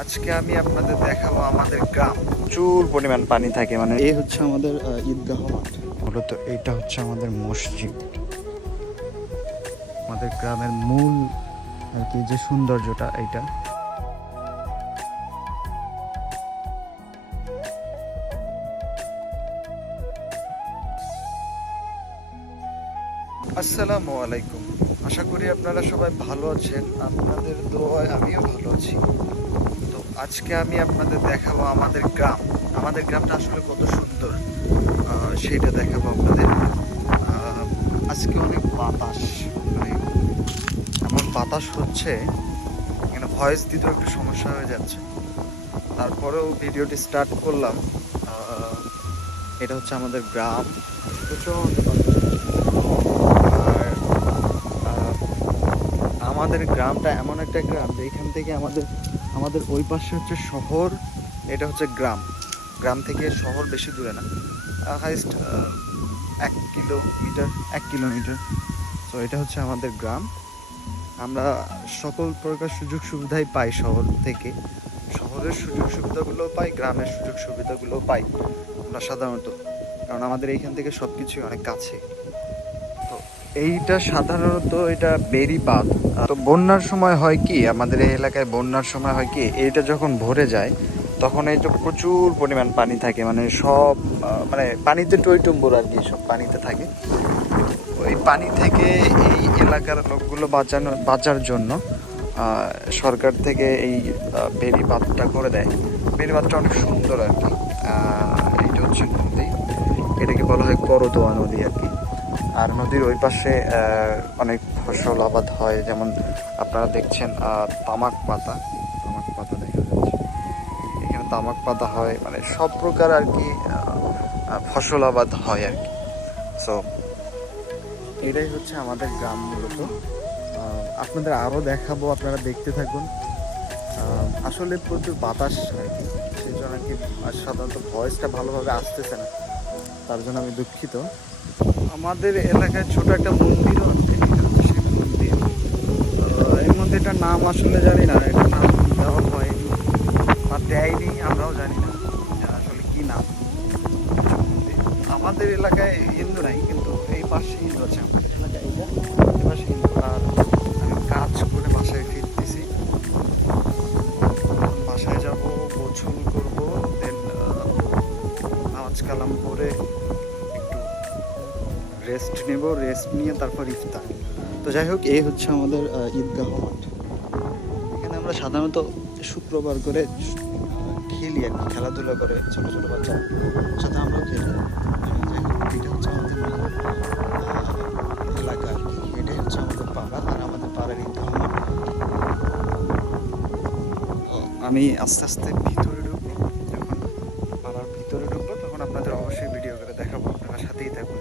আজকে আমি আপনাদের দেখাবো আমাদের গ্রাম। প্রচুর পরিমাণ পানি থাকে মানে এই হচ্ছে আমাদের ঈদগাহ মূলত এইটা হচ্ছে আমাদের মসজিদ। আমাদের গ্রামের মূল আর কি যে সৌন্দর্যটা এইটা। আসসালামু আলাইকুম। আশা করি আপনারা সবাই ভালো আছেন। আপনাদের দোয়ায় আমিও ভালো আছি। আজকে আমি আপনাদের দেখাবো আমাদের গ্রাম। আমাদের গ্রামটা আসলে কত সুন্দর। সেটা দেখাবো আপনাদের। আজকে অনেক বাতাস মানে এমন বাতাস হচ্ছে, এখানে ভয়েস দিতেও একটু সমস্যা হয়ে যাচ্ছে। তারপরেও ভিডিওটি স্টার্ট করলাম। এটা হচ্ছে আমাদের গ্রাম। প্রচণ্ড আর আমাদের গ্রামটা এমন একটা গ্রাম যে এখান থেকে আমাদের আমাদের ওই পাশে হচ্ছে শহর, এটা হচ্ছে গ্রাম। গ্রাম থেকে শহর বেশি দূরে না। হাইস্ট এক কিলোমিটার এক কিলোমিটার। তো এটা হচ্ছে আমাদের গ্রাম। আমরা সকল প্রকার সুযোগ সুবিধাই পাই শহর থেকে। শহরের সুযোগ সুবিধাগুলো পাই, গ্রামের সুযোগ সুবিধাগুলো পাই আমরা সাধারণত। কারণ আমাদের এইখান থেকে সব কিছুই অনেক কাছে। তো এইটা সাধারণত এটা বেরি বাঁধ তো বন্যার সময় হয় কি, আমাদের এই এলাকায় বন্যার সময় হয় কি, এইটা যখন ভরে যায়, তখন এই যে প্রচুর পরিমাণ পানি থাকে মানে সব মানে পানিতে টইটুম্বুর আর কি, সব পানিতে থাকে। ওই পানি থেকে এই এলাকার লোকগুলো বাঁচানো, বাঁচার জন্য সরকার থেকে এই বেরি বাঁধটা করে দেয়। বেরি বাঁধটা অনেক সুন্দর আর কি। এইটা হচ্ছে নদী। এটাকে বলা হয় করদোয়া। নদী আর কি আর নদীর ওই পাশে অনেক ফসল আবাদ হয়। যেমন আপনারা দেখছেন তামাক পাতা। তামাক পাতা দেখা যাচ্ছে। এখানে তামাক পাতা হয় মানে সব প্রকার আর কি ফসল আবাদ হয় আর কি। সো এটাই হচ্ছে আমাদের গ্রাম মূলত। আপনাদের আরও দেখাবো, আপনারা দেখতে থাকুন। আসলে প্রচুর বাতাস আর কি, সেই জন্য আর কি সাধারণত ভয়েসটা ভালোভাবে আসতেছে না। তার জন্য আমি দুঃখিত। আমাদের এলাকায় ছোট একটা মন্দিরও আছে মন্দির। এই মন্দিরটার নাম আসলে জানি না এটা নাম দেওয়া হয়নি বা দেয়নি, আমরাও জানি না আসলে কি নাম। আমাদের এলাকায় হিন্দু নাই, কিন্তু এই পাশে হিন্দু আছে আমি কাজ করে বাসায় ফিরতেছি। বাসায় করব দেন কালাম করে একটু রেস্ট নেব, রেস্ট নিয়ে তারপর ইফতার। তো যাই হোক, এই হচ্ছে আমাদের ঈদগাহ মাঠ এখানে আমরা সাধারণত শুক্রবার করে খেলি আর খেলাধুলা করে ছোটো ছোটো বাচ্চারা। সাথে আমরাও খেলি। এলাকা হচ্ছে আমাদের পাড়ার আমি আস্তে আস্তে ভিতরে ঢুকবো। যখন পাড়ার ভিতরে ঢুকবো, তখন আপনাদের অবশ্যই ভিডিও করে দেখাবো। আপনারা সাথেই থাকুন।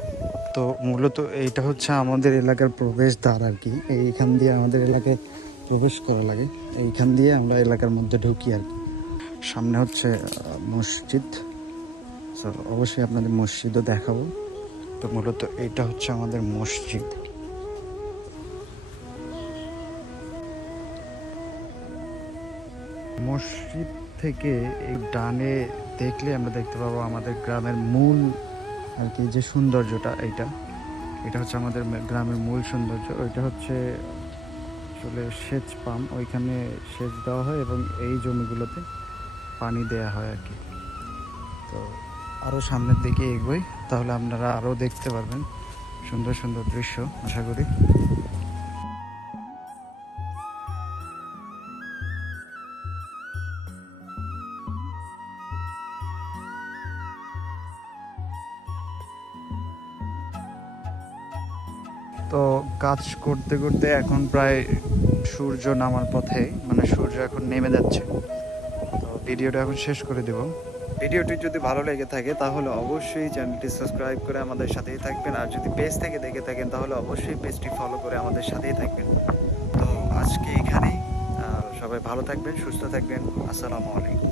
তো মূলত এইটা হচ্ছে আমাদের এলাকার প্রবেশদ্বার আর কি। এইখান দিয়ে আমাদের এলাকায় প্রবেশ করা লাগে। এইখান দিয়ে আমরা এলাকার মধ্যে ঢুকি আর কি। সামনে হচ্ছে মসজিদ। তো অবশ্যই আপনাদের মসজিদও দেখাবো। তো মূলত এইটা হচ্ছে আমাদের মসজিদ। মসজিদ থেকে এই ডানে দেখলে আমরা দেখতে পাবো আমাদের গ্রামের মূল আর কি, যে সৌন্দর্যটা এইটা। এটা হচ্ছে আমাদের গ্রামের মূল সৌন্দর্য। ওইটা হচ্ছে আসলে সেচ পাম্প। ওইখানে সেচ দেওয়া হয় এবং এই জমিগুলোতে পানি দেয়া হয় আর কি। তো আরও সামনের দিকে এগোই, তাহলে আপনারা আরও দেখতে পারবেন সুন্দর সুন্দর দৃশ্য, আশা করি। তো কাজ করতে করতে এখন প্রায় সূর্য নামার পথে মানে সূর্য এখন নেমে যাচ্ছে। তো ভিডিওটা এখন শেষ করে দেব। ভিডিওটি যদি ভালো লেগে থাকে, তাহলে অবশ্যই চ্যানেলটি সাবস্ক্রাইব করে আমাদের সাথেই থাকবেন। আর যদি পেজ থেকে দেখে থাকেন, তাহলে অবশ্যই পেজটি ফলো করে আমাদের সাথেই থাকবেন। তো আজকে এখানেই। সবাই ভালো থাকবেন, সুস্থ থাকবেন। আসসালামু আলাইকুম।